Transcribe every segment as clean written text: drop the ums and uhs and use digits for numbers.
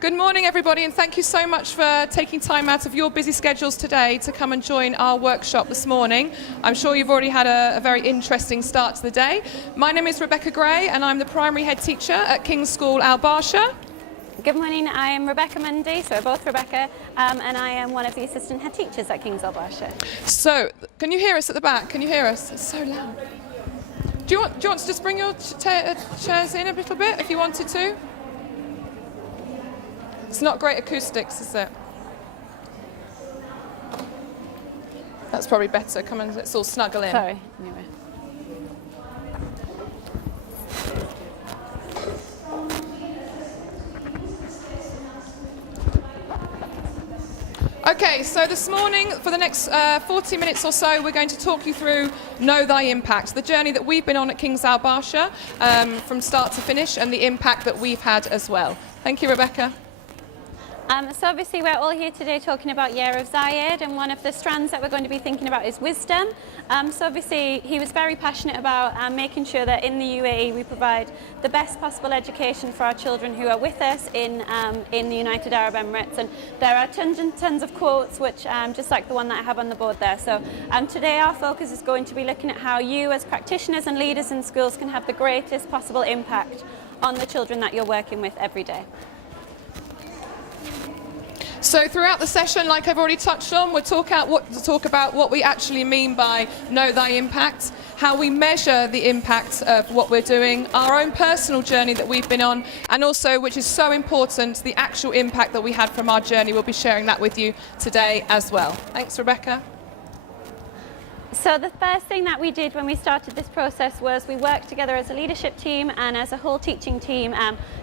Good morning, everybody, and thank you so much for taking time out of your busy schedules today to come and join our workshop this morning. I'm sure you've already had a very interesting start to the day. My name is Rebecca Gray, and I'm the primary head teacher at King's School, Barsha. Good morning, I am Rebecca Mundy, so we're both Rebecca, and I am one of the assistant head teachers at King's Barsha. So, can you hear us at the back? Can you hear us? It's so loud. Do you want to just bring your chairs in a little bit, if you wanted to? It's not great acoustics, is it? That's probably better. Come on, let's all snuggle in. Sorry, anyway. Okay, so this morning, for the next 40 minutes or so, we're going to talk you through Know Thy Impact, the journey that we've been on at King's Barsha from start to finish, and the impact that we've had as well. Thank you, Rebecca. So obviously we're all here today talking about Year of Zayed, and one of the strands that we're going to be thinking about is wisdom. So obviously he was very passionate about making sure that in the UAE we provide the best possible education for our children who are with us in the United Arab Emirates, and there are tons and tons of quotes which just like the one that I have on the board there. So today our focus is going to be looking at how you as practitioners and leaders in schools can have the greatest possible impact on the children that you're working with every day. So throughout the session, like I've already touched on, we'll talk about what we actually mean by Know Thy Impact, how we measure the impact of what we're doing, our own personal journey that we've been on, and also, which is so important, the actual impact that we had from our journey. We'll be sharing that with you today as well. Thanks, Rebecca. So the first thing that we did when we started this process was we worked together as a leadership team and as a whole teaching team.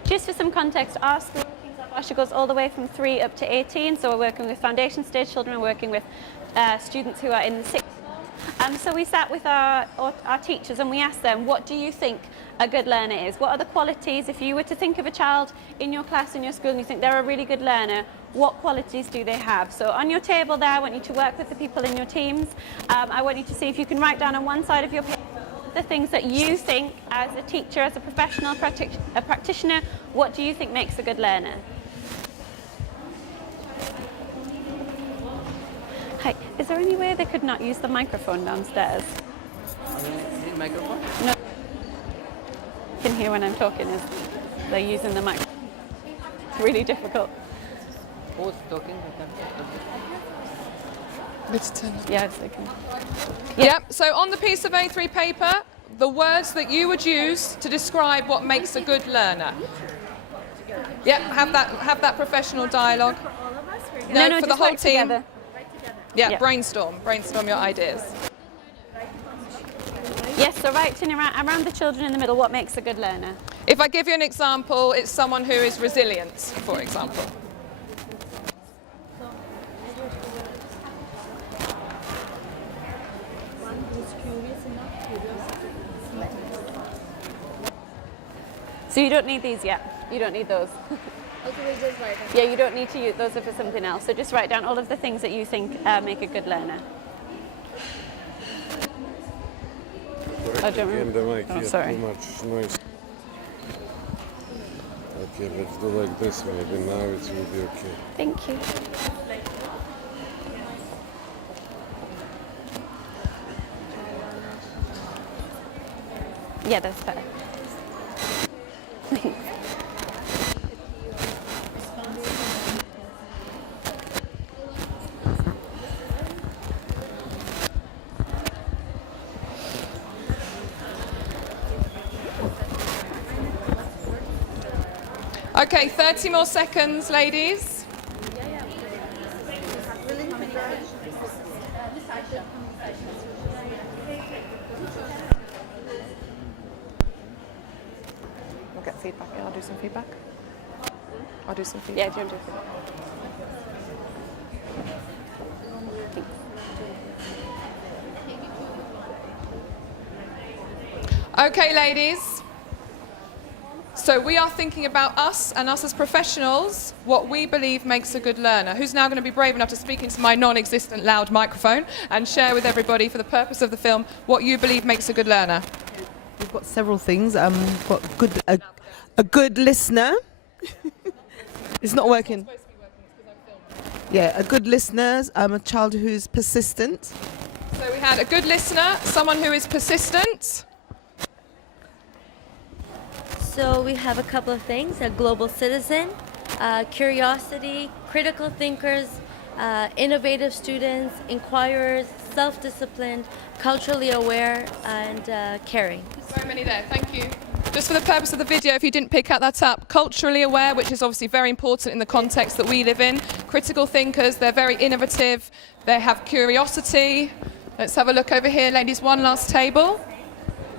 Just for some context, our school Barsha goes all the way from 3 up to 18, so we're working with foundation stage children, we're working with students who are in 6th. So we sat with our teachers and we asked them, what do you think a good learner is? What are the qualities, if you were to think of a child in your class, in your school, and you think they're a really good learner, what qualities do they have? So on your table there, I want you to work with the people in your teams. I want you to see if you can write down on one side of your paper the things that you think as a teacher, as a professional, a practitioner, what do you think makes a good learner? Hi, is there any way they could not use the microphone downstairs? Microphone? No. You can hear when I'm talking, is they're using the microphone. It's really difficult. Who's talking? Yes, they can. Yep, so on the piece of A3 paper, the words that you would use to describe what makes a good learner. Yep, have that professional dialogue. No, for the whole team. Together. Yeah, brainstorm your ideas. Yes, so writing around the children in the middle, what makes a good learner? If I give you an example, it's someone who is resilient, for example. So you don't need these yet. You don't need those. Okay, we'll just write it. Yeah, you don't need to use those are for something else. So just write down all of the things that you think make a good learner. I don't remember. Oh, sorry. Too much noise. Okay, let's do like this. Maybe now it will be okay. Thank you. Yeah, that's better. Okay, 30 more seconds, ladies. We'll get feedback. Yeah, I'll do some feedback. Yeah, do you want to do feedback? Okay, ladies. So we are thinking about us and us as professionals, what we believe makes a good learner. Who's now going to be brave enough to speak into my non-existent loud microphone and share with everybody, for the purpose of the film, what you believe makes a good learner? We've got several things. We've got a good listener. It's not working. Yeah, a good listener, a child who's persistent. So we had a good listener, someone who is persistent. So we have a couple of things: a global citizen, curiosity, critical thinkers, innovative students, inquirers, self-disciplined, culturally aware, and caring. So many there, thank you. Just for the purpose of the video, if you didn't pick that up, culturally aware, which is obviously very important in the context that we live in. Critical thinkers, they're very innovative, they have curiosity. Let's have a look over here, ladies, one last table.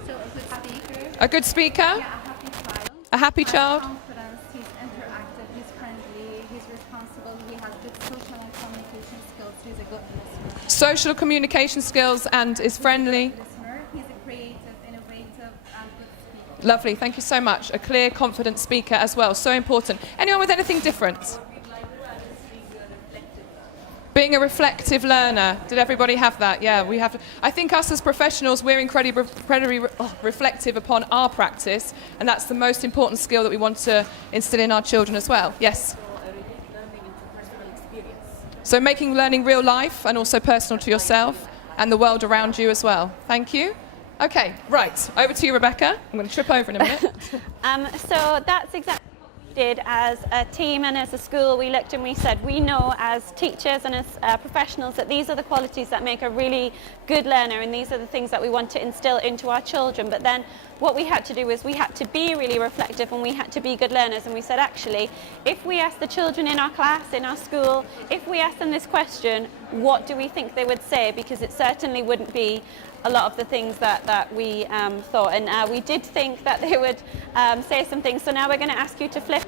So a good speaker. A good speaker. Yeah, a happy child. A happy child. Confidence, he's interactive, he's friendly, he's responsible, he has good social and communication skills, he's a good listener. Social communication skills and is friendly. Listener, he's a creative, innovative, and good speaker. Lovely, thank you so much. A clear, confident speaker as well, so important. Anyone with anything different? Being a reflective learner. Did everybody have that? Yeah, we have. I think us as professionals, we're incredibly reflective upon our practice, and that's the most important skill that we want to instill in our children as well. Yes? So making learning real life and also personal to yourself and the world around you as well. Thank you. Okay, right, over to you, Rebecca. I'm going to trip over in a minute. So that's exactly what we did as a team and as a school. We looked and we said, we know as teachers and as professionals that these are the qualities that make a really good learner, and these are the things that we want to instill into our children. But then what we had to do is we had to be really reflective and we had to be good learners. And we said, actually, if we ask the children in our class, in our school, if we ask them this question, what do we think they would say? Because it certainly wouldn't be a lot of the things that we thought. And we did think that they would say some things. So now we're going to ask you to flip.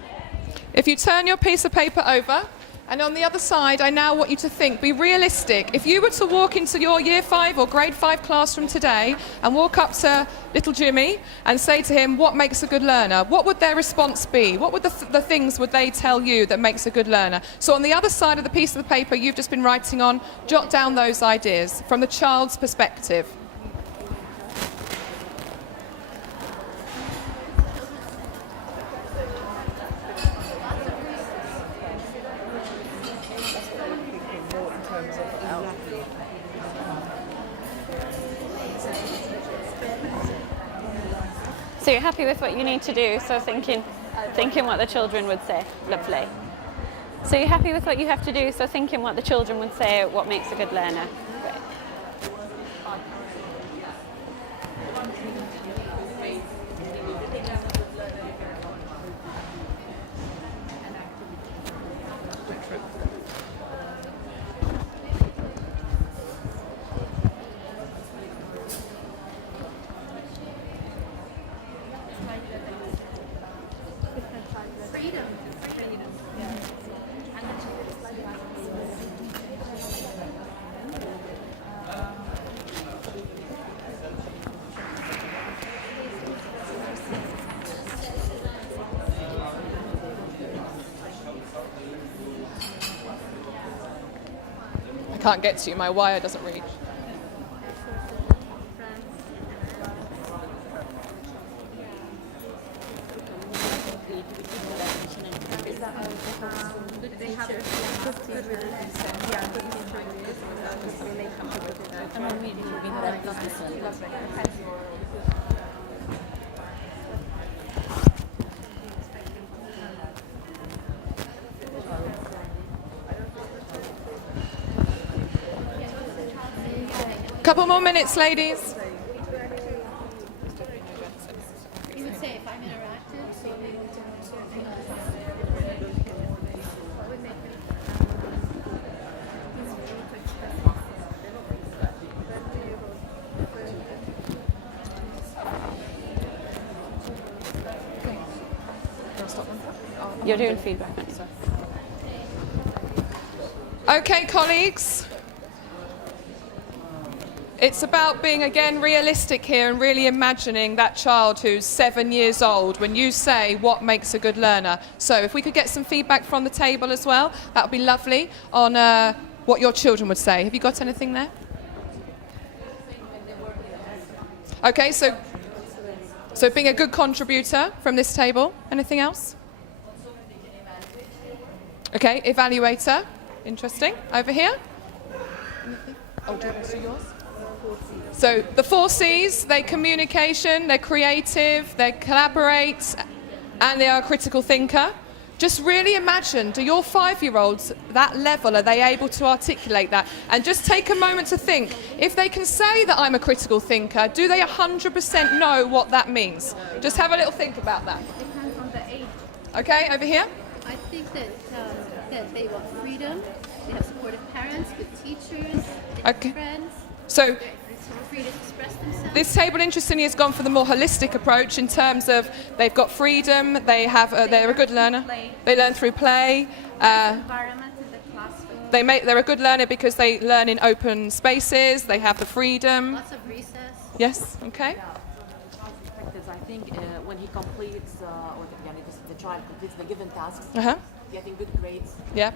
If you turn your piece of paper over, and on the other side, I now want you to think, be realistic. If you were to walk into your year 5 or grade 5 classroom today and walk up to little Jimmy and say to him, what makes a good learner? What would their response be? What would the things would they tell you that makes a good learner? So on the other side of the piece of the paper you've just been writing on, jot down those ideas from the child's perspective. So you're happy with what you need to do, so thinking what the children would say. Lovely. So you're happy with what you have to do, so thinking what the children would say, what makes a good learner. Great. I can't get to you, my wire doesn't reach. Couple more minutes, ladies. You would say if I'm interactive, so we want to You're doing feedback. Okay, colleagues. It's about being, again, realistic here and really imagining that child who's 7 years old when you say what makes a good learner. So if we could get some feedback from the table as well, that would be lovely, on what your children would say. Have you got anything there? Okay, so being a good contributor from this table. Anything else? Okay, evaluator. Interesting. Over here. Oh, do you want to see yours? So the 4 C's, they're communication, they're creative, they collaborate, and they are a critical thinker. Just really imagine, do your 5-year-olds, that level, are they able to articulate that? And just take a moment to think, if they can say that I'm a critical thinker, do they 100% know what that means? Just have a little think about that. Depends on the age. Okay, over here. I think that they want freedom. They have supportive parents, good teachers, they have Okay. friends. So They're free to express themselves. this table, interestingly, has gone for the more holistic approach in terms of they've got freedom, they have, they're a good learner, they learn through play, Environment in the classroom. they're a good learner because they learn in open spaces, they have the freedom. Lots of recess. Yes, okay. Perspectives, I think when he completes, or the child completes the given tasks, Uh-huh. getting good grades, Yeah.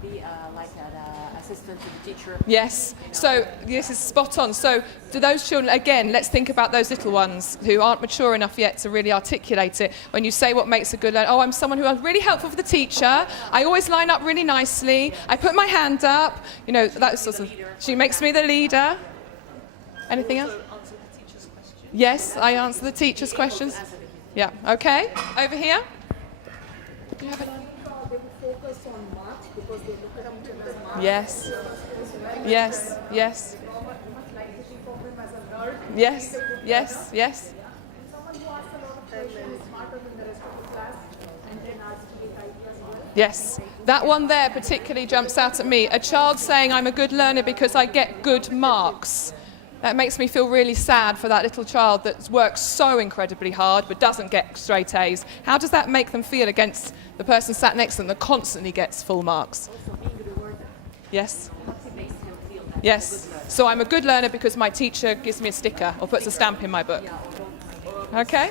be like an assistant to the teacher. Yes. So this is spot on. So do those children, again, let's think about those little ones who aren't mature enough yet to really articulate it. When you say what makes a good learner, oh, I'm someone who is really helpful for the teacher. I always line up really nicely. I put my hand up. You know, that's sort of, she makes me the leader. Anything else? Yes, I answer the teacher's questions. Yeah, okay. Over here. Do you have a... Yes. Yes, yes. Yes, yes, yes. Yes, that one there particularly jumps out at me. A child saying, I'm a good learner because I get good marks. That makes me feel really sad for that little child that works so incredibly hard but doesn't get straight A's. How does that make them feel against the person sat next to them that constantly gets full marks? Yes? Yes. So I'm a good learner because my teacher gives me a sticker or puts a stamp in my book. Okay?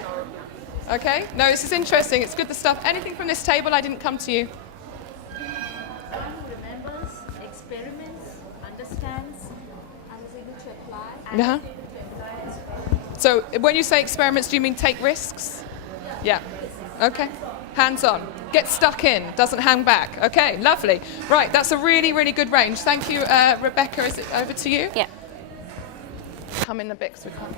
Okay? No, this is interesting. It's good the stuff. Anything from this table? I didn't come to you. Someone who remembers, experiments, understands, and is able to apply. Uh-huh. So when you say experiments, do you mean take risks? Yeah. Okay. Hands on. Get stuck in. Doesn't hang back. Okay, lovely. Right, that's a really, really good range. Thank you, Rebecca. Is it over to you? Yeah. Come in a bit 'cause we can't.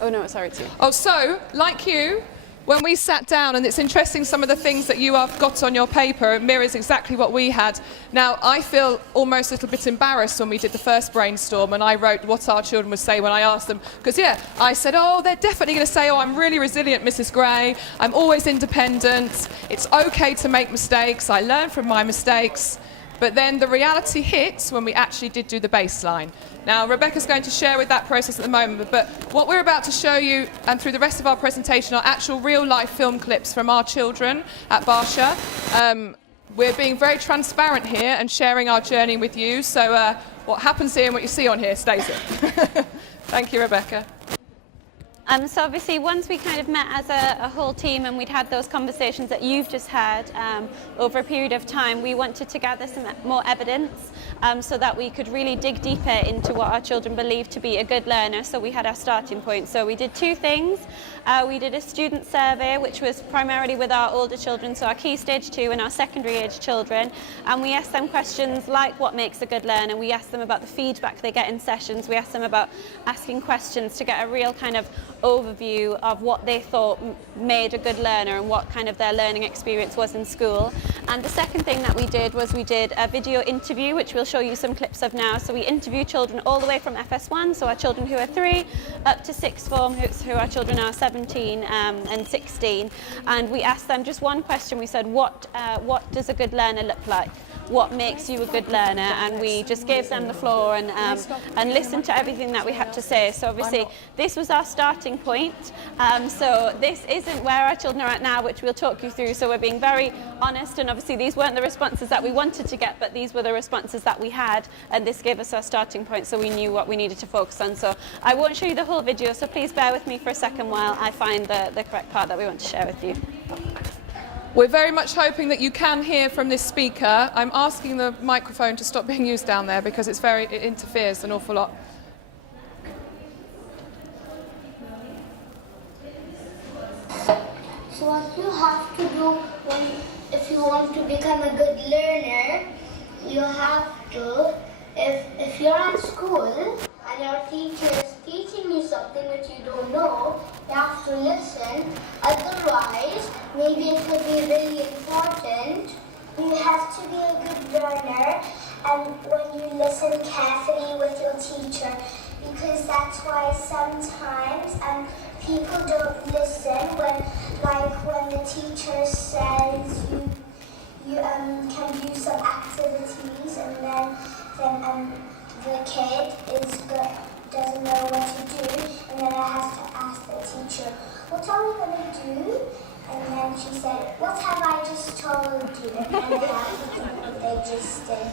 Oh no, sorry, it's you. Oh, so, like you, when we sat down, and it's interesting some of the things that you have got on your paper, it mirrors exactly what we had. Now, I feel almost a little bit embarrassed when we did the first brainstorm and I wrote what our children would say when I asked them. Because, yeah, I said, oh, they're definitely going to say, oh, I'm really resilient, Mrs. Gray. I'm always independent. It's okay to make mistakes. I learn from my mistakes. But then the reality hits when we actually did do the baseline. Now, Rebecca's going to share with that process at the moment, but what we're about to show you, and through the rest of our presentation, are actual real-life film clips from our children at Barsha. We're being very transparent here and sharing our journey with you, so what happens here and what you see on here stays here. Thank you, Rebecca. So obviously once we kind of met as a whole team and we'd had those conversations that you've just had over a period of time, we wanted to gather some more evidence so that we could really dig deeper into what our children believe to be a good learner. So we had our starting point. So we did 2 things. We did a student survey, which was primarily with our older children, so our Key Stage 2 and our secondary age children. And we asked them questions like what makes a good learner. We asked them about the feedback they get in sessions. We asked them about asking questions to get a real kind of overview of what they thought made a good learner and what kind of their learning experience was in school. And the second thing that we did was we did a video interview, which we'll show you some clips of now. So we interviewed children all the way from FS1, so our children who are 3, up to 6th form, who our children are 17 and 16. And we asked them just one question. We said, what does a good learner look like? What makes you a good learner? And we just gave them the floor and listened to everything that we had to say. So obviously this was our starting point. So this isn't where our children are at now, which we'll talk you through. So we're being very honest, and obviously these weren't the responses that we wanted to get, but these were the responses that we had, and this gave us our starting point, so we knew what we needed to focus on. So I won't show you the whole video, so please bear with me for a second while I find the correct part that we want to share with you. We're very much hoping that you can hear from this speaker. I'm asking the microphone to stop being used down there because it interferes an awful lot. So what you have to do if you want to become a good learner, you have to, if you're at school and your teacher is teaching you something which you don't know, you have to listen. Otherwise, maybe it could be really important. You have to be a good learner, and when you listen carefully with your teacher, because that's why sometimes people don't listen when the teacher says you can do some activities, and then the kid doesn't know what to do, and then I have to ask the teacher, what are we going to do? And then she said, what have I just told you? And they just didn't.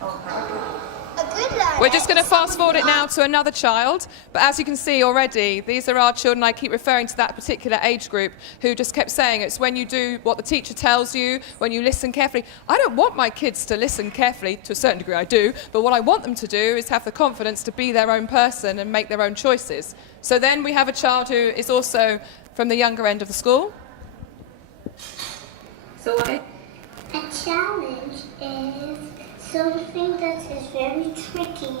A good learner. We're just going to fast forward it now to another child, but as you can see already, these are our children. I keep referring to that particular age group who just kept saying it's when you do what the teacher tells you, when you listen carefully. I don't want my kids to listen carefully, to a certain degree I do, but what I want them to do is have the confidence to be their own person and make their own choices. So then we have a child who is also from the younger end of the school. So a challenge is something that is very tricky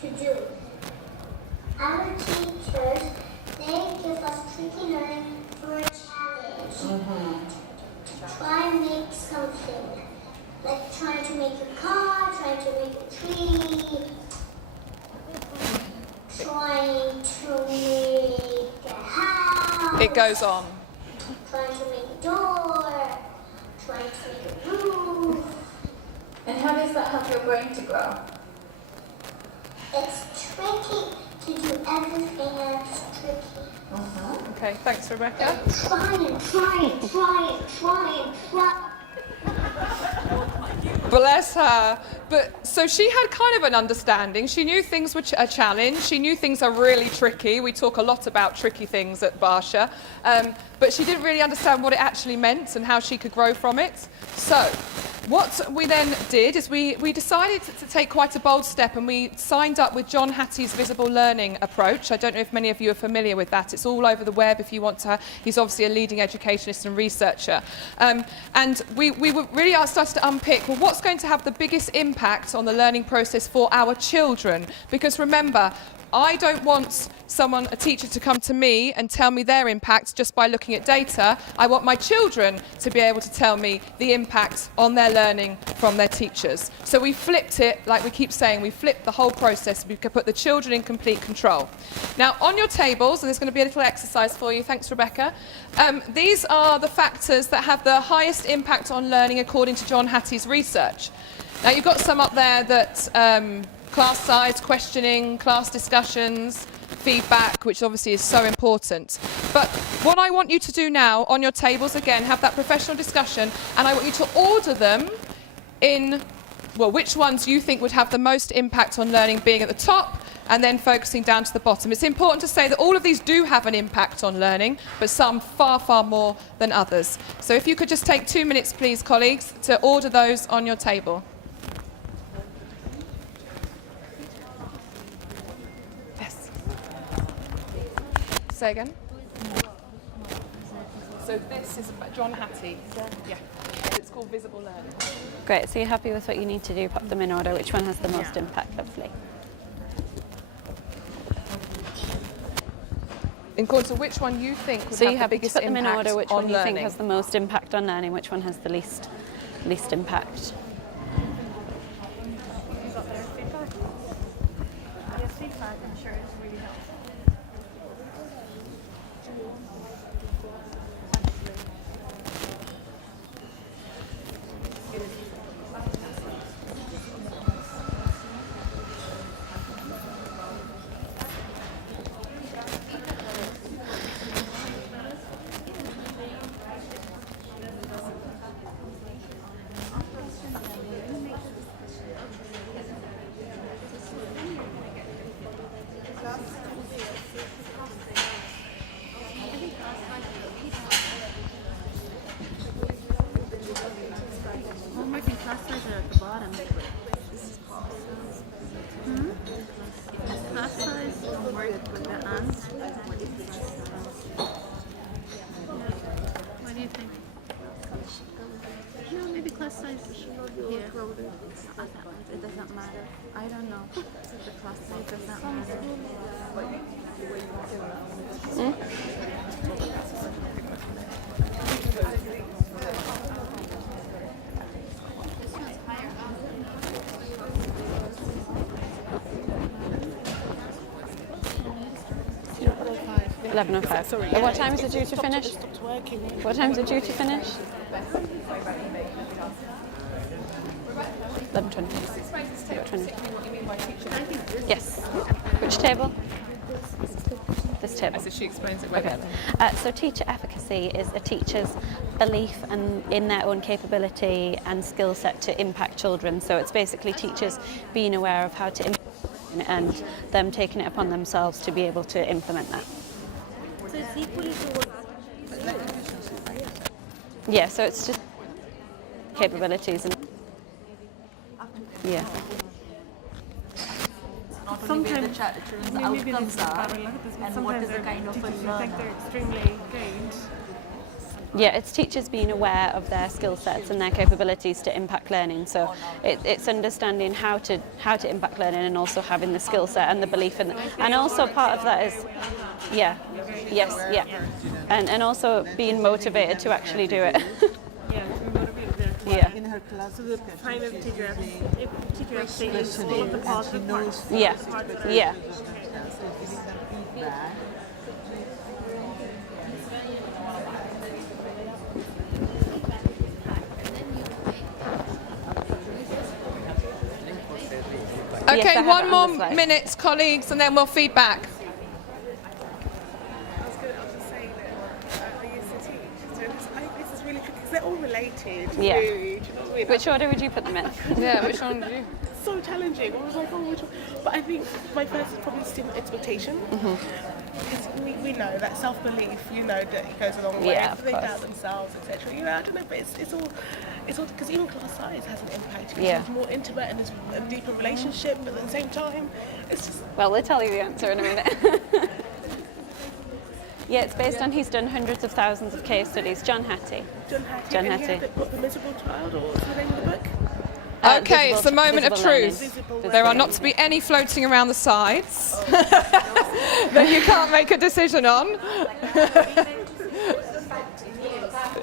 to do. Our teachers, they give us tricky learning for a challenge. To try and make something. Like trying to make a car, trying to make a tree, trying to make a house. It goes on. Trying to make a door, trying to make a roof. And how does that help your brain to grow? It's tricky to do everything that's tricky. Okay, thanks, Rebecca. Try and try and try and try and try. Bless her. But so she had kind of an understanding. She knew things were a challenge. She knew things are really tricky. We talk a lot about tricky things at Barsha. But she didn't really understand what it actually meant and how she could grow from it. So what we then did is we decided to take quite a bold step, and we signed up with John Hattie's visible learning approach. I don't know if many of you are familiar with that. It's all over the web if you want to. He's obviously a leading educationist and researcher. And we really started to unpick, well, what's going to have the biggest impact on the learning process for our children? Because remember, I don't want a teacher to come to me and tell me their impact just by looking at data. I want my children to be able to tell me the impact on their learning from their teachers. So we flipped it, like we keep saying, we flipped the whole process. We could put the children in complete control. Now, on your tables, and there's going to be a little exercise for you, thanks, Rebecca, these are the factors that have the highest impact on learning according to John Hattie's research. Now, you've got some up there that class size, questioning, class discussions, feedback, which obviously is so important. But what I want you to do now on your tables, again, have that professional discussion, and I want you to order them in, well, which ones you think would have the most impact on learning being at the top, and then focusing down to the bottom. It's important to say that all of these do have an impact on learning, but some far, far more than others. So if you could just take 2 minutes, please, colleagues, to order those on your table. Say again. So this is John Hattie. Yeah. It's called visible learning. Great, so you're happy with what you need to do, pop them in order. Which one has the most impact? Lovely. In accordance to which one you think would have the biggest impact on learning. So you have to put them in order, which one you think has the most impact on learning, which one has the least impact. I'm sure it's really helpful. It doesn't matter. I don't know. The class size doesn't matter. Mm. 11:05. Sorry. What time is it due to finish? What time is it due to finish? 11:20. Yes. Which table? This table. So she explains it. Okay. So teacher efficacy is a teacher's belief in their own capability and skill set to impact children. So it's basically teachers being aware of how to impact and them taking it upon themselves to be able to implement that. So it's equally towards. Yeah, so it's just capabilities and yeah. Sometimes the children's outcomes are and what is the kind of a learner. They're extremely good. Yeah, it's teachers being aware of their skill sets and their capabilities to impact learning. So it's understanding how to impact learning and also having the skill set and the belief in it. And also part of that is, and also being motivated to actually do it. Yeah. In her class, kind of teacher efficacy is all of the positive parts. Yeah. Yeah. Okay, Yes, I have one it on more the slide. minute, colleagues, and then we'll feed back. I was just saying that I used to teach, so this is really tricky because they're all related. Yeah. Really, do you know what I mean? Which order would you put them in? Yeah, which one did you? It's so challenging. I was like, oh, which one? But I think my first is probably student expectation. Because we know that self-belief, that it goes a long way. Yeah, So of they course. doubt themselves, etc. I don't know, but it's all because even class size has an impact. Because Yeah. it's more intimate and there's a deeper relationship, but at the same time, it's just. Well, we'll tell you the answer in a minute. Yeah, it's based on he's done hundreds of thousands of case studies. John Hattie. John Hattie. John And he Hattie. had the miserable child, or what's the name of the book? Okay, it's the Visible- moment of visible learning. truth. There are not to be any floating around the sides that you can't make a decision on.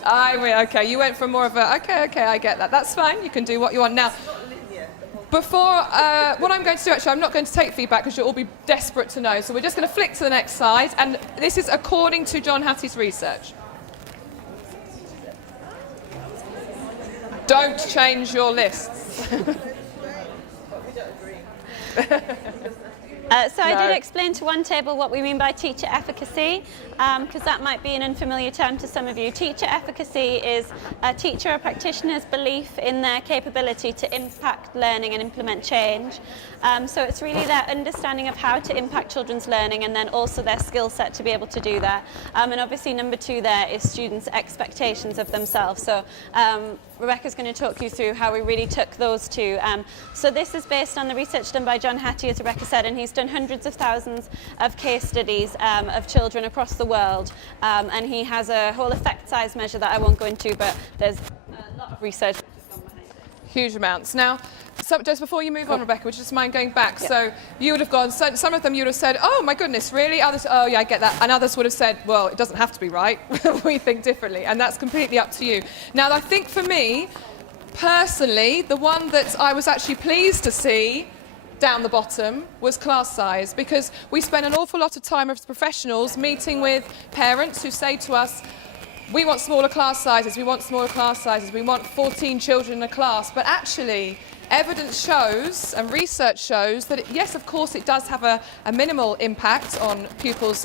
Okay, you went for more of a, okay, I get that. That's fine, you can do what you want. Now, before, what I'm going to do actually, I'm not going to take feedback because you'll all be desperate to know. So we're just going to flick to the next slide. And this is according to John Hattie's research. Don't change your lists. So I did explain to one table what we mean by teacher efficacy, because that might be an unfamiliar term to some of you. Teacher efficacy is a teacher or practitioner's belief in their capability to impact learning and implement change. So it's really their understanding of how to impact children's learning and then also their skill set to be able to do that. And obviously number 2 there is students' expectations of themselves. So Rebecca's going to talk you through how we really took those two. So this is based on the research done by John Hattie, as Rebecca said, and he's done hundreds of thousands of case studies of children across the world. And he has a whole effect size measure that I won't go into, but there's a lot of research. Huge amounts. Now, just before you move on, Rebecca, would you just mind going back? So you would have gone, some of them you would have said, oh my goodness, really? Others, oh yeah, I get that. And others would have said, well, it doesn't have to be right. We think differently. And that's completely up to you. Now, I think for me, personally, the one that I was actually pleased to see down the bottom was class size, because we spend an awful lot of time as professionals meeting with parents who say to us, we want smaller class sizes, we want 14 children in a class, but actually evidence shows and research shows that yes, of course it does have a minimal impact on pupils'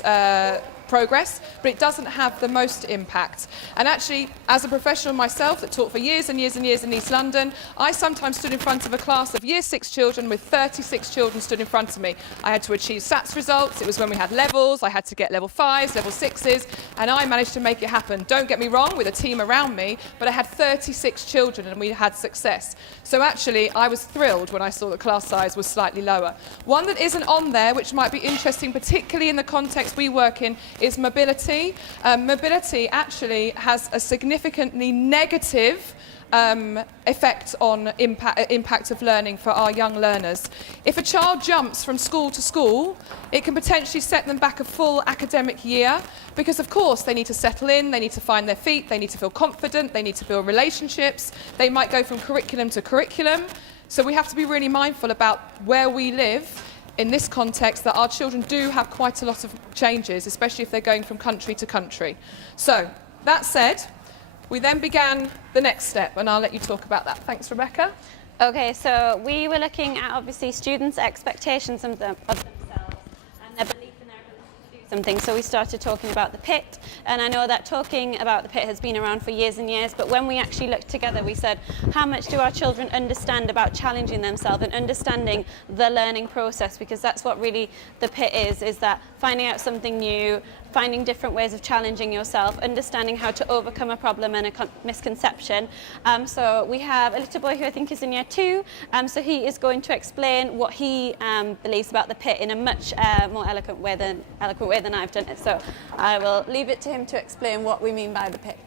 progress, but it doesn't have the most impact. And actually, as a professional myself that taught for years and years and years in East London, I sometimes stood in front of a class of Year 6 children with 36 children stood in front of me. I had to achieve SATs results, it was when we had levels, I had to get level 5s, level 6s, and I managed to make it happen. Don't get me wrong, with a team around me, but I had 36 children and we had success. So actually, I was thrilled when I saw the class size was slightly lower. One that isn't on there, which might be interesting, particularly in the context we work in, is mobility. Mobility actually has a significantly negative effect on impact of learning for our young learners. If a child jumps from school to school, it can potentially set them back a full academic year because, of course, they need to settle in, they need to find their feet, they need to feel confident, they need to build relationships, they might go from curriculum to curriculum. So we have to be really mindful about where we live in this context, that our children do have quite a lot of changes, especially if they're going from country to country. So, that said, we then began the next step, and I'll let you talk about that. Thanks, Rebecca. Okay, so we were looking at obviously students' expectations of themselves and their belief in their ability to do something. So we started talking about the pit, and I know that talking about the pit has been around for years and years, but when we actually looked together, we said, how much do our children understand about challenging themselves and understanding the learning process? Because that's what really the pit is that finding out something new, finding different ways of challenging yourself, understanding how to overcome a problem and a misconception. So we have a little boy who I think is in year 2, so he is going to explain what he believes about the pit in a much more eloquent way than I've done it. So I will leave it to him to explain what we mean by the pit.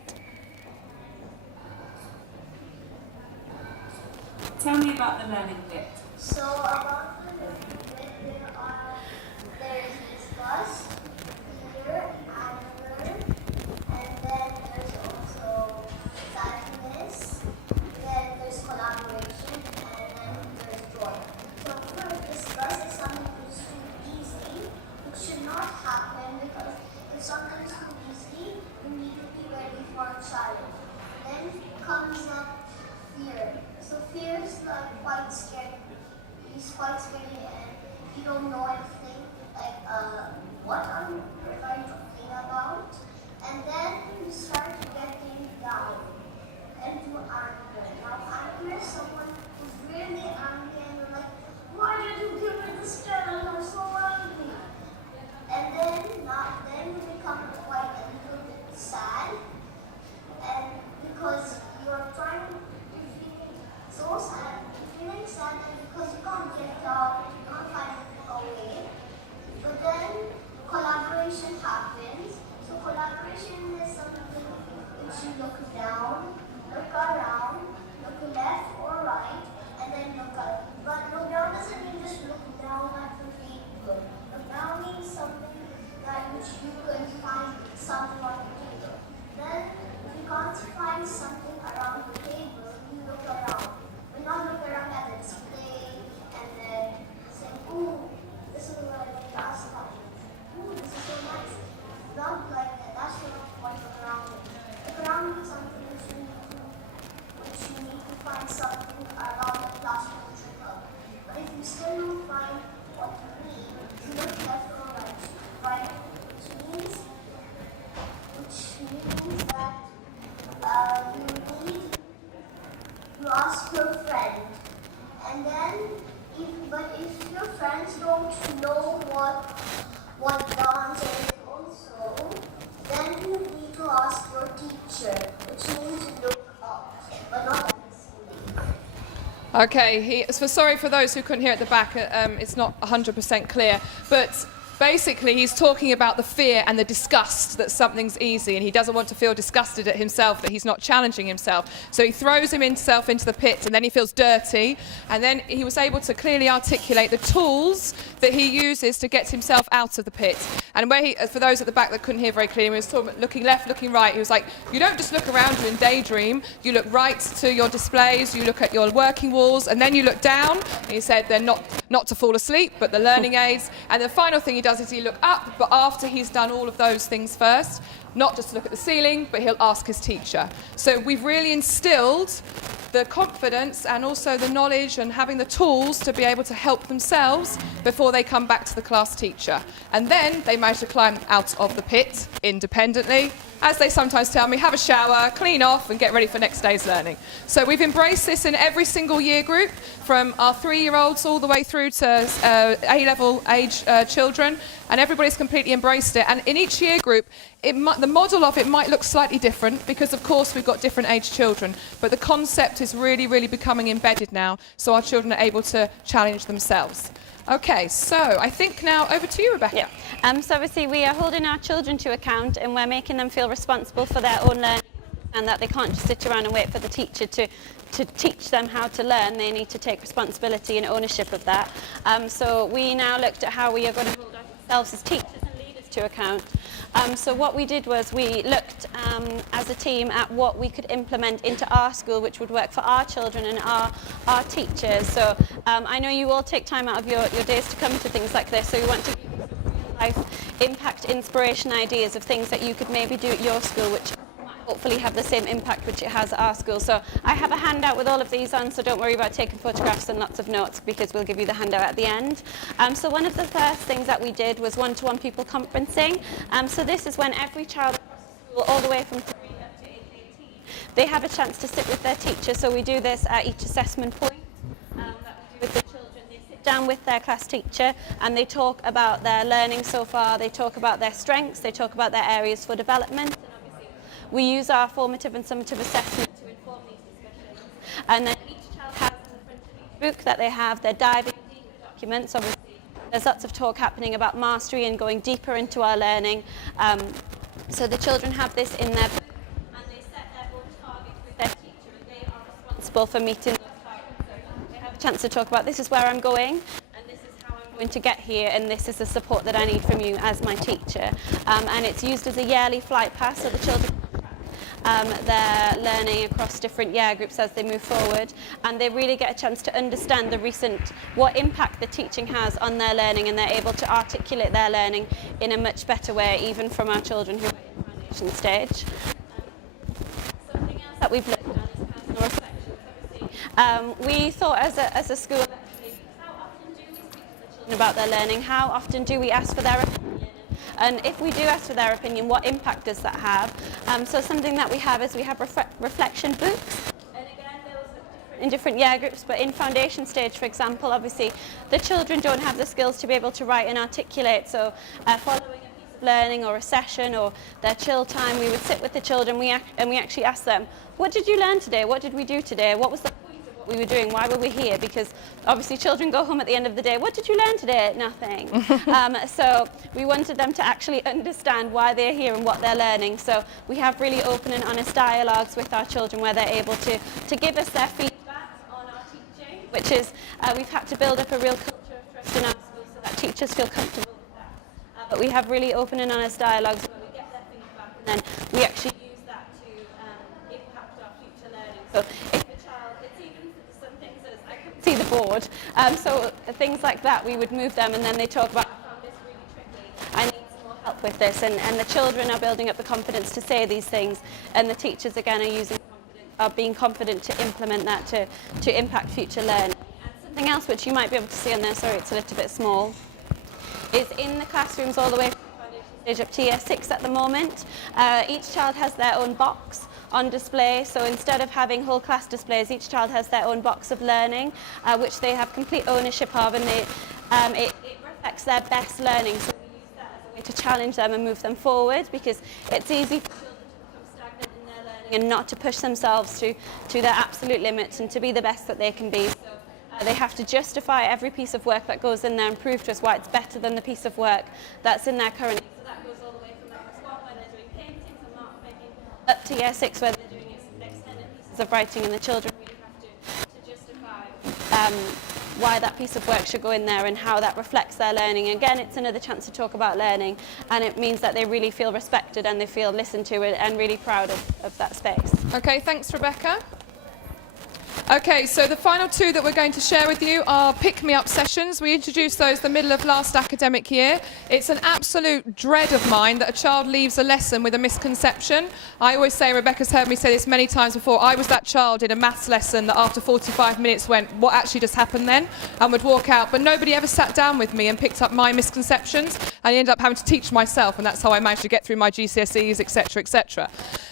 Tell me about the learning pit. So about the learning pit, there is discuss, hear, and learn, and then there's also sadness, then there's collaboration, and then there's joy. So first, discuss is something which is too easy, which should not happen, because if something is too easy, you need to be ready for a challenge. Then comes up fear. So fear is quite scary. He's quite scary and you don't know anything, like what are you talking about? And then you start getting down and to anger. Now anger is someone who's really angry and you're like, why did you give me this challenge? I'm so angry. And then you become quite a little bit sad, and because you're so sad, feeling sad, and because you can't get it out, you can't find a way. But then collaboration happens. So collaboration is something which you look down, look around, look left or right, and then look up. But look down doesn't mean just look down at the table. Look down means something that which you can find something on the table. Then if you can't find something around the table, you look around. Not look around at the display and then say, ooh, this is what I did last time. Ooh, this is so nice. Not like that. That's not what look around is. Look around is something which you need to find something around the classroom which will help. But if you still don't find what you need, you look left or right. Right, which means that you ask your friend, and then if your friends don't know what the answer is also, then you need to ask your teacher, which means look up, but not listening. Okay, sorry for those who couldn't hear at the back, it's not 100% clear, but basically he's talking about the fear and the disgust that something's easy, and he doesn't want to feel disgusted at himself that he's not challenging himself. So he throws himself into the pit, and then he feels dirty, and then he was able to clearly articulate the tools that he uses to get himself out of the pit. And where for those at the back that couldn't hear very clearly, he was talking about looking left, looking right. He was like, you don't just look around you and daydream, you look right to your displays, you look at your working walls, and then you look down. And he said they're not to fall asleep, but the learning aids. And the final thing he does is he look up, but after he's done all of those things first, not just to look at the ceiling, but he'll ask his teacher. So we've really instilled the confidence and also the knowledge and having the tools to be able to help themselves before they come back to the class teacher. And then they manage to climb out of the pit independently. As they sometimes tell me, have a shower, clean off, and get ready for next day's learning. So we've embraced this in every single year group, from our 3-year-olds all the way through to A-level age children, and everybody's completely embraced it. And in each year group, the model of it might look slightly different, because of course we've got different age children, but the concept is really, really becoming embedded now, so our children are able to challenge themselves. Okay, so I think now over to you, Rebecca. Yeah. So obviously we are holding our children to account, and we're making them feel responsible for their own learning and that they can't just sit around and wait for the teacher to teach them how to learn. They need to take responsibility and ownership of that. So we now looked at how we are going to hold ourselves as teachers and leaders to account. So what we did was we looked as a team at what we could implement into our school, which would work for our children and our teachers. So I know you all take time out of your days to come to things like this, so we want to give you some real-life impact, inspiration ideas of things that you could maybe do at your school, which hopefully have the same impact which it has at our school. So I have a handout with all of these on, so don't worry about taking photographs and lots of notes, because we'll give you the handout at the end. So one of the first things that we did was one-to-one people conferencing. So this is when every child across the school, all the way from 3 up to 18, they have a chance to sit with their teacher. So we do this at each assessment point that we do with the children. They sit down with their class teacher and they talk about their learning so far, they talk about their strengths, they talk about their areas for development. We use our formative and summative assessment to inform these discussions. And then each child has in the front of each book that they have, they're diving deep into documents. Obviously, there's lots of talk happening about mastery and going deeper into our learning. So the children have this in their book, and they set their own targets with their teacher, and they are responsible for meeting those targets. So they have a chance to talk about, this is where I'm going, and this is how I'm going to get here, and this is the support that I need from you as my teacher. And it's used as a yearly flight path, so the children their learning across different year groups as they move forward, and they really get a chance to understand what impact the teaching has on their learning, and they're able to articulate their learning in a much better way, even from our children who are in the foundation stage. Something else that we've looked at is personal reflections. We thought as a school, how often do we speak to the children about their learning? How often do we ask for their opinion? And if we do ask for their opinion, what impact does that have? So something that we have is we have reflection books. And again, those are in different year groups, but in foundation stage, for example, obviously, the children don't have the skills to be able to write and articulate. So following a piece of learning or a session or their chill time, we would sit with the children and we actually ask them, what did you learn today? What did we do today? What was the we were doing, why were we here? Because obviously children go home at the end of the day, what did you learn today? Nothing. So we wanted them to actually understand why they're here and what they're learning. So we have really open and honest dialogues with our children where they're able to give us their feedback on our teaching, which is we've had to build up a real culture of trust in our school so that teachers feel comfortable with that. But we have really open and honest dialogues where we get their feedback, and then we actually use that to impact our future learning. So if see the board. So things like that, we would move them, and then they talk about, I found this really tricky, I need some more help with this, and the children are building up the confidence to say these things, and the teachers again are being confident to implement that to impact future learning. And something else which you might be able to see on there, sorry it's a little bit small, is in the classrooms all the way from foundation stage up to year 6 at the moment. Each child has their own box on display, so instead of having whole class displays, each child has their own box of learning, which they have complete ownership of, and it reflects their best learning. So we use that as a way to challenge them and move them forward, because it's easy for children to become stagnant in their learning and not to push themselves to their absolute limits and to be the best that they can be. So they have to justify every piece of work that goes in there and prove to us why it's better than the piece of work that's in there currently. So that goes all the way from level 1 where they're doing paintings and mark making, up to year 6 where they're doing extended pieces of writing, and the children really have to justify why that piece of work should go in there and how that reflects their learning. Again, it's another chance to talk about learning, and it means that they really feel respected and they feel listened to and really proud of that space. Okay, thanks Rebecca. Okay, so the final two that we're going to share with you are pick-me-up sessions. We introduced those the middle of last academic year. It's an absolute dread of mine that a child leaves a lesson with a misconception. I always say, Rebecca's heard me say this many times before, I was that child in a maths lesson that after 45 minutes went, what actually just happened then? And would walk out, but nobody ever sat down with me and picked up my misconceptions, and I ended up having to teach myself, and that's how I managed to get through my GCSEs, etc., etc.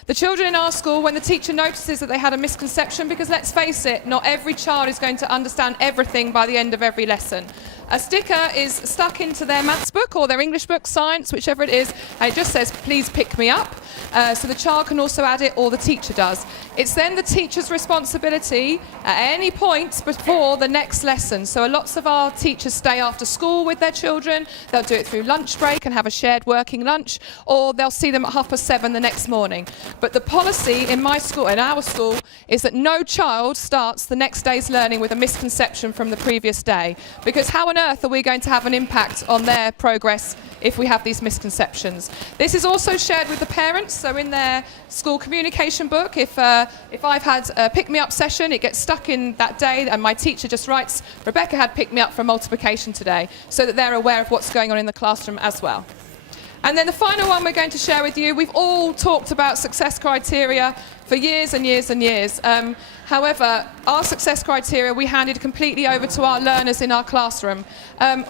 The children in our school, when the teacher notices that they had a misconception, because let's face it, not every child is going to understand everything by the end of every lesson. A sticker is stuck into their maths book or their English book, science, whichever it is, and it just says, please pick me up. So the child can also add it, or the teacher does. It's then the teacher's responsibility at any point before the next lesson. So lots of our teachers stay after school with their children. They'll do it through lunch break and have a shared working lunch, or they'll see them at 7:30 the next morning. But the policy in my school, in our school, is that no child starts the next day's learning with a misconception from the previous day. Because how on earth are we going to have an impact on their progress if we have these misconceptions? This is also shared with the parents. So in their school communication book, if I've had a pick-me-up session, it gets stuck in that day, and my teacher just writes, Rebecca had pick-me-up for multiplication today, so that they're aware of what's going on in the classroom as well. And then the final one we're going to share with you, we've all talked about success criteria for years and years and years. However, our success criteria we handed completely over to our learners in our classroom.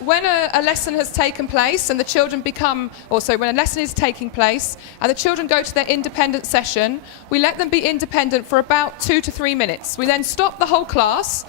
When a lesson has taken place and the children when a lesson is taking place and the children go to their independent session, we let them be independent for about 2 to 3 minutes. We then stop the whole class.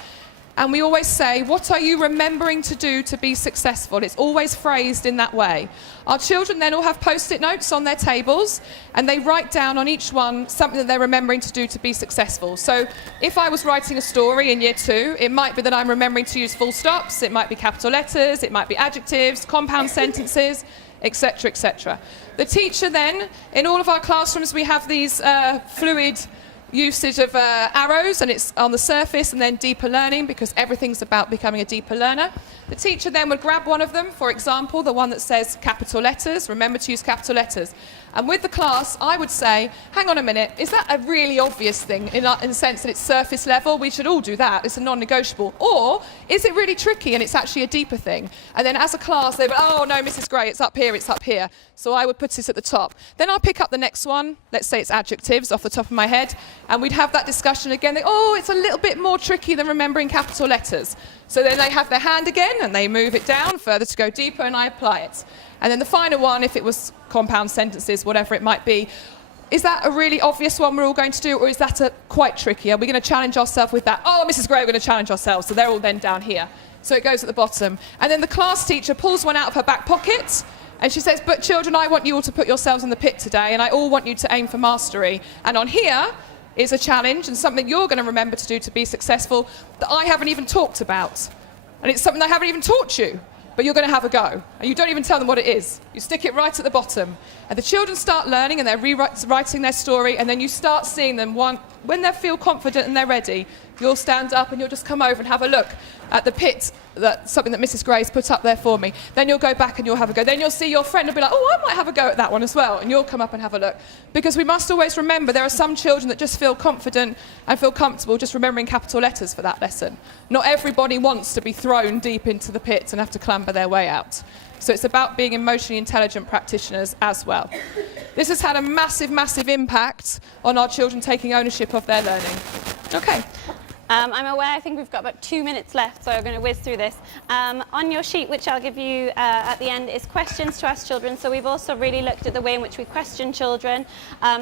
And we always say, what are you remembering to do to be successful? It's always phrased in that way. Our children then all have post-it notes on their tables, and they write down on each one something that they're remembering to do to be successful. So if I was writing a story in year 2, it might be that I'm remembering to use full stops, it might be capital letters, it might be adjectives, compound sentences, etc., etc. The teacher then, in all of our classrooms, we have these fluid usage of arrows, and it's on the surface, and then deeper learning, because everything's about becoming a deeper learner. The teacher then would grab one of them, for example, the one that says capital letters, remember to use capital letters. And with the class, I would say, hang on a minute, is that a really obvious thing in the sense that it's surface level? We should all do that, it's a non-negotiable. Or is it really tricky and it's actually a deeper thing? And then as a class, they would, oh no, Mrs. Gray, it's up here, it's up here. So I would put it at the top. Then I'll pick up the next one, let's say it's adjectives off the top of my head, and we'd have that discussion again. Oh, it's a little bit more tricky than remembering capital letters. So then they have their hand again and they move it down further to go deeper, and I apply it. And then the final one, if it was compound sentences, whatever it might be, is that a really obvious one we're all going to do, or is that quite tricky? Are we going to challenge ourselves with that? Oh, Mrs. Gray, we're going to challenge ourselves. So they're all then down here. So it goes at the bottom. And then the class teacher pulls one out of her back pocket, and she says, but children, I want you all to put yourselves in the pit today, and I all want you to aim for mastery. And on here is a challenge and something you're going to remember to do to be successful that I haven't even talked about. And it's something I haven't even taught you, but you're going to have a go. And you don't even tell them what it is. You stick it right at the bottom. And the children start learning, and they're rewriting their story, and then you start seeing them when they feel confident and they're ready, you'll stand up and you'll just come over and have a look at the pit, something that Mrs. Gray's put up there for me. Then you'll go back and you'll have a go. Then you'll see your friend and be like, oh, I might have a go at that one as well. And you'll come up and have a look. Because we must always remember there are some children that just feel confident and feel comfortable just remembering capital letters for that lesson. Not everybody wants to be thrown deep into the pit and have to clamber their way out. So it's about being emotionally intelligent practitioners as well. This has had a massive, massive impact on our children taking ownership of their learning. Okay. I'm aware, I think we've got about 2 minutes left, so I'm going to whiz through this. On your sheet, which I'll give you at the end, is questions to ask children. So we've also really looked at the way in which we question children.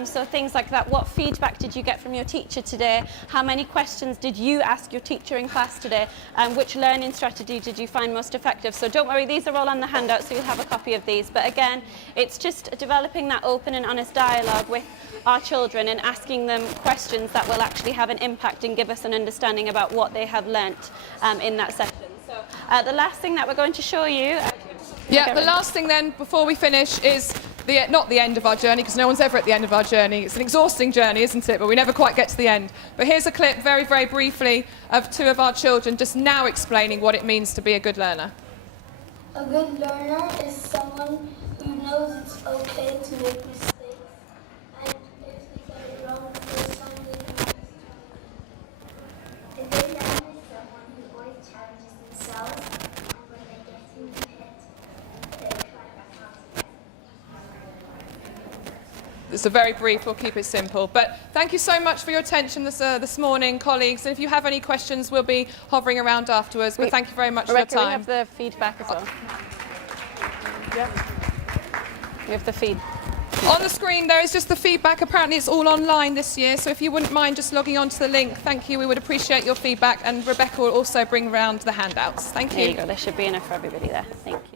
So things like that, what feedback did you get from your teacher today? How many questions did you ask your teacher in class today? Which learning strategy did you find most effective? So don't worry, these are all on the handout, so you'll have a copy of these. But again, it's just developing that open and honest dialogue with our children and asking them questions that will actually have an impact and give us an understanding about what they have learnt in that session. So the last thing that we're going to show you... the last thing then, before we finish, is not the end of our journey, because no one's ever at the end of our journey. It's an exhausting journey, isn't it? But we never quite get to the end. But here's a clip, very, very briefly, of 2 of our children just now explaining what it means to be a good learner. A good learner is someone who knows it's okay to make mistakes. And if they get it wrong the first time, they can always try. A good learner is someone who always challenges themselves, and when they get in the pit, they try back out again. It's a very brief, we'll keep it simple. But thank you so much for your attention this morning, colleagues. And if you have any questions, we'll be hovering around afterwards. But thank you very much Rebecca, for your time. we have the feedback as well. Yep. We have the feed. On the screen there is just the feedback. Apparently it's all online this year, so if you wouldn't mind just logging onto the link, thank you. We would appreciate your feedback, and Rebecca will also bring around the handouts. Thank you. There you go. There should be enough for everybody there. Thank you.